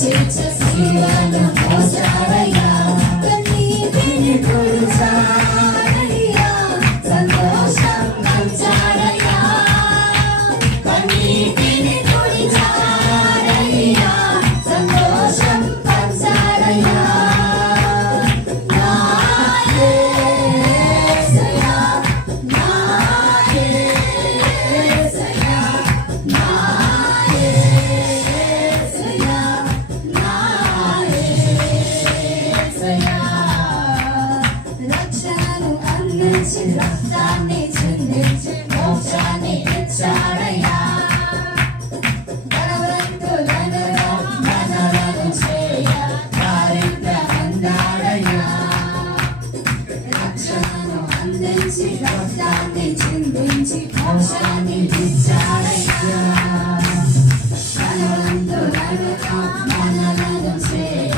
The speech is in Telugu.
చేర్చ శిలను మోసాడయ్యా కన్నీటిని తుడిచాడయ్యా సంతోషం పంచాడయ్యా కన్నీటిని తుడిచాడయ్యా సంతోషం పంచాడయ్యా నా యేసయ్యా నా యేసయ్యా నా యేసయ్యా నా యేసయ్యా రక్షణను అందించి రక్తాన్ని చిందించి మోక్షాన్ని ఇచ్చాడయ్యా బలవంతులను మనలను చేయ దారిద్ర అందాడయ్యా రక్షణను అందించి రక్తాన్ని చిందించి మోక్షాన్ని ఇచ్చాడయ్యా బలవంతులను మనలను చేయ